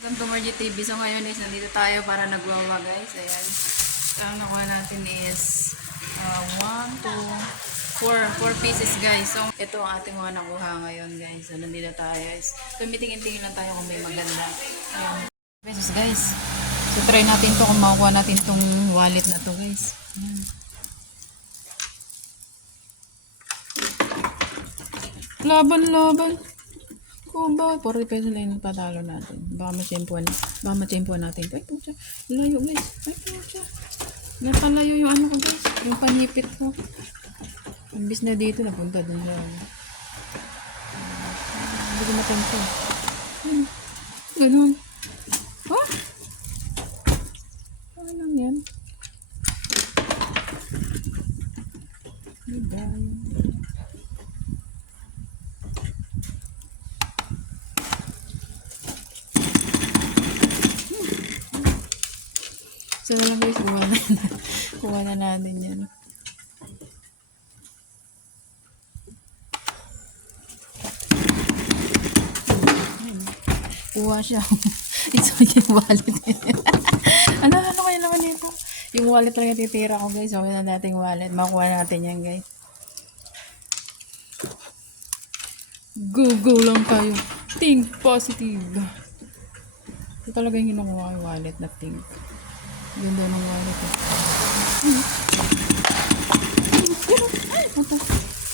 Welcome to Margie TV. So ngayon is nandito tayo para nagwawa guys. Ayan. So ang nakuha natin is 1, 2, 4 pieces guys. So ito ang ating mga nakuha ngayon guys. So nandito tayo is tumitingin-tingin lang tayo kung may maganda. Ayan. Pesos guys. So try natin to kung makukuha natin tong wallet na to guys. Ayan. Laban. Ba, 40 pesos lang yung patalo natin. Baka ma-champuan natin. Ay, pucha. Layo, guys. Ay, pucha. Napalayo yung ano ko, guys. Yung panipit ko. Imbis na dito, napunta dun sa hindi ko matempo. Ganun. Ha? Ano lang yan? Diba? So na lang guys, kuha na natin yan. Kuha siya. Ito yung wallet. ano kaya naman ito? Yung wallet lang yung titira ko guys. Okay na natin wallet. Makuha natin yan guys. Go lang tayo. Think positive. Ito talaga yung kinukuha yung wallet na pink. Ganda ng wallet eh.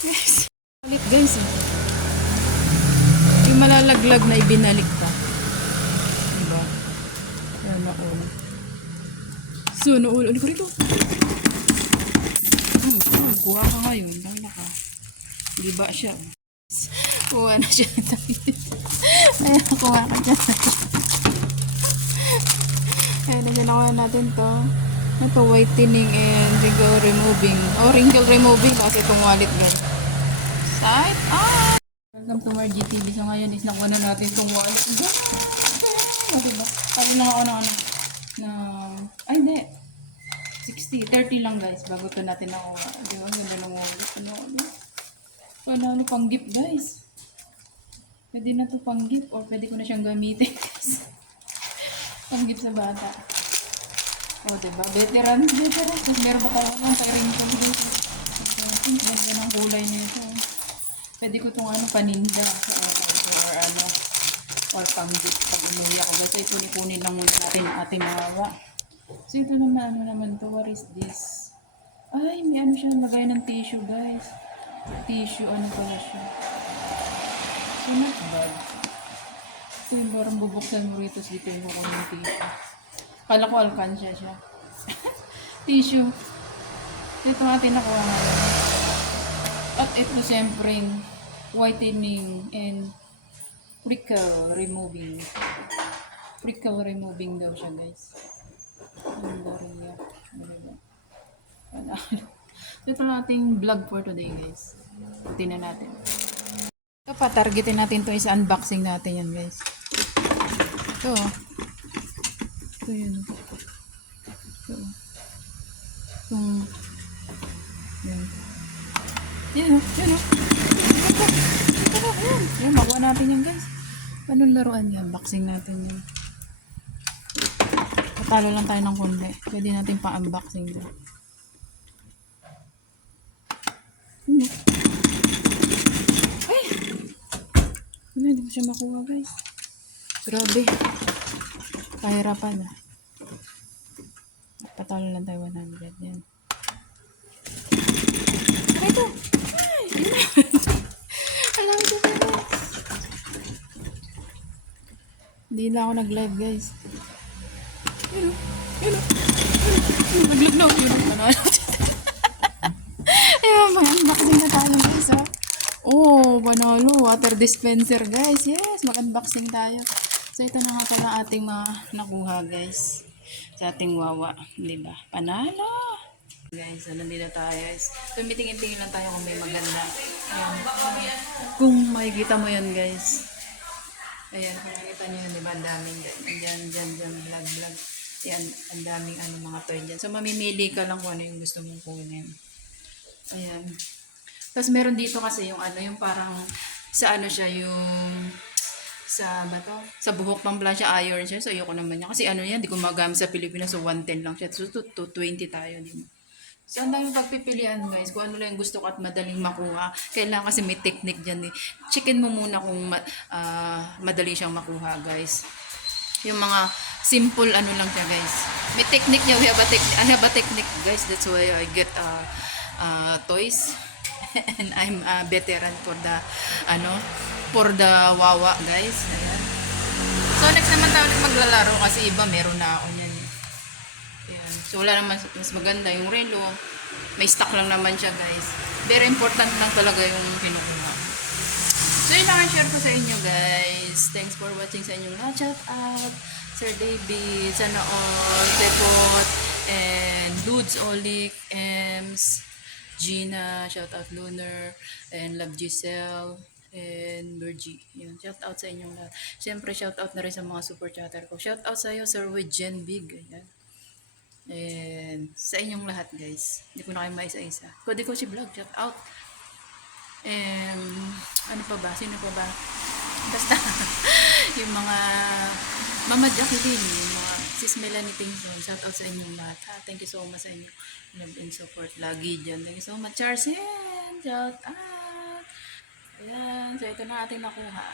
Yes. Wallet guys eh. Yung malalaglag na ibinalik pa. Diba? Yan na all. So na all. Ano ko rito? Kuha ka ngayon. Dahil ka. Diba siya? Kuha na siya. Ayan, kuha ka dyan. Ayan, nakuha natin to. Ito, whitening and wrinkle removing. Wrinkle removing kasi itong wallet guys. Side up! Welcome to Margie TV. So ngayon is nakuha na natin itong wallet. Diba? Ano na ako ay hindi. 60, 30 lang guys. Bago ito natin nakuha. Diba? Ganda ng wallet. Ano pang gift guys. Pwede na to pang gift or pwede ko na siyang gamitin guys. Pang gift sa bata. O diba? Veteran. Meron pa tayo ng wrinkle guys. Ganda ng kulay nito. Pwede ko itong paninda or pang gift pag umuwi ako. Kasi ito kunin lang muna natin yung ating mawawa. So ito naman to. What is this? Ay, may siya. Lagay ng tissue guys. Tissue, pala siya. So not bad. So yung parang bubuksan mo rito dito yung kukunin ng tissue. Kala ko alkansya siya. Tissue. Ito natin nakuha ngayon. At ito siyempre whitening and wrinkle removing. Wrinkle removing daw siya guys. Ang dariya. Ito nating vlog for today guys. Tingnan natin. Ito pa, targetin natin ito isa unboxing natin yan guys. Ito. Ito yun. Ito. Yan. Yan. Yan, makuha natin yan guys. Anong laruan yan? Unboxing natin yan. Patalo lang tayo ng konti. Pwede natin pa-unboxing yan. Ay! Hindi ko siya makuha guys. Grabe. Kahirapan ah. Patalo lang tayo 100. Yan. Ay, ito! Ay! Alam ko guys. Hindi na ako nag-live guys. Yun. Nag-live na ako. Ayun, mag-unboxing na tayo guys ha. Oh, panalo. Water dispenser guys. Yes, mag-unboxing tayo. So ito na nga pala ating mga nakuha guys. Sa ating wawa. Diba? Panalo! Guys, nandito tayo guys. Tumitingin-tingin lang tayo kung may maganda. Ayan. Kung makikita mo yan guys. Ayan, kung makikita nyo yun, diba? Ang daming dyan, vlog. Ayan, ang daming mga toy dyan. So, mamimili ka lang kung ano yung gusto mong kunin. Ayan. Tapos, meron dito kasi yung yung parang, sa siya, yung sa bato, sa buhok pang plancha iron siya. So ayoko naman niya. Kasi ano yan, di ko magamit sa Pilipinas. So 110 lang siya. So 220 tayo din. So ang daming pagpipilian guys. Kung ano lang yung gusto ko at madaling makuha. Kailangan kasi may technique dyan eh. Checkin mo muna kung madali siyang makuha guys. Yung mga simple ano lang siya guys. May technique niya. We have a technique. I have a technique guys. That's why I get toys. And I'm a veteran for the for the wawa guys. Ayan. So next naman tayo ulit maglalaro kasi iba meron na ako niyan. Ayan. So wala naman mas maganda yung relo. May stock lang naman siya guys. Very important lang talaga yung kinukuha. So yun lang ang share ko sa inyo guys. Thanks for watching sa inyong lahat. Shout out Sir David, sana all, Tepot, and Dudes Olik, Ems, Gina, shout out Lunar, and Love Giselle, and Virgie. Yun, shout out sa inyong lahat. Siyempre, shout out na rin sa mga super chatter ko. Shout out sa iyo, Sir Jen Big. Ayan. And sa inyong lahat, guys. Hindi ko na kayo maisa-isa. Kodi ko si vlog, shout out. And ano pa ba? Sino pa ba? Basta, yung mga Mama Jacqueline, yung mga Sis Melanie Pinson, shout out sa inyong lahat. Ha? Thank you so much sa inyo. Love and support lagi dyan. Thank you so much, Charsen. Shout out. Ayan. So, ito na ating nakuha.